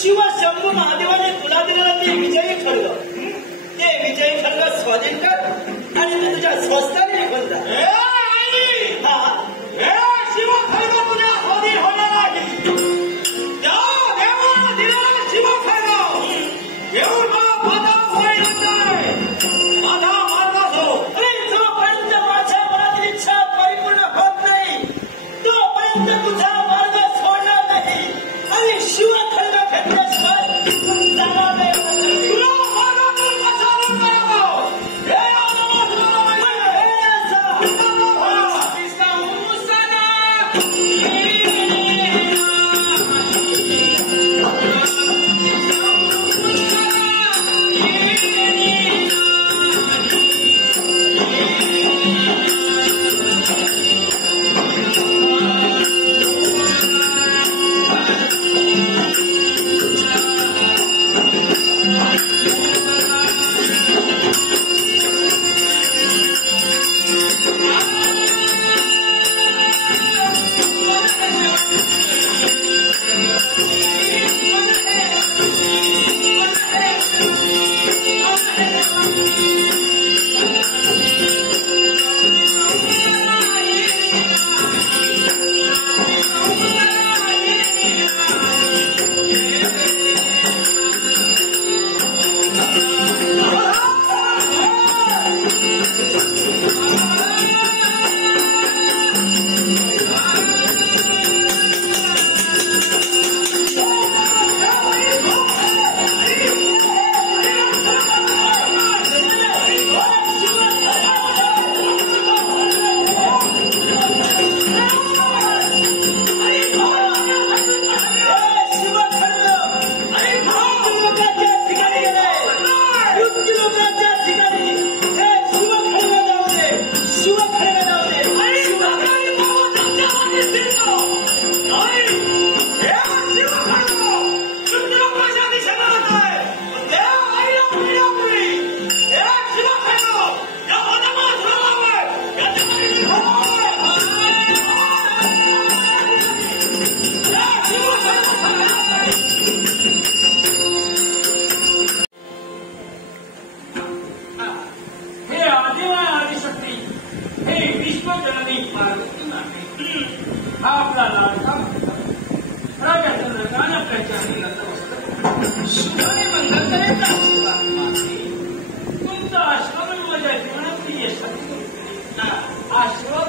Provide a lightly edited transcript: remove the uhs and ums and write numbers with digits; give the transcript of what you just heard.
शिव शंभू महादेवाने तुला दिलेला ते विजयी खड्ग, ते विजयी खड्ग स्वाधीन कर आणि ते तुझ्या स्वस्ताने निघून जा. शिव खड्ग तुझ्या स्वाधीन होणार नाही. त्या देवाला दिलेला शिव खड्ग घेऊन मला पाताळ होईल नाही. माझा मार्ग सोड. जोपर्यंत माझ्या मनातील इच्छा परिपूर्ण होत नाही तोपर्यंत तुझा मार्ग सोडणार नाही आणि शिव खड्ग घेतल्याशिवाय जाणार नाही. तुला मार्गातून कसा करावं हे आशीर्वाद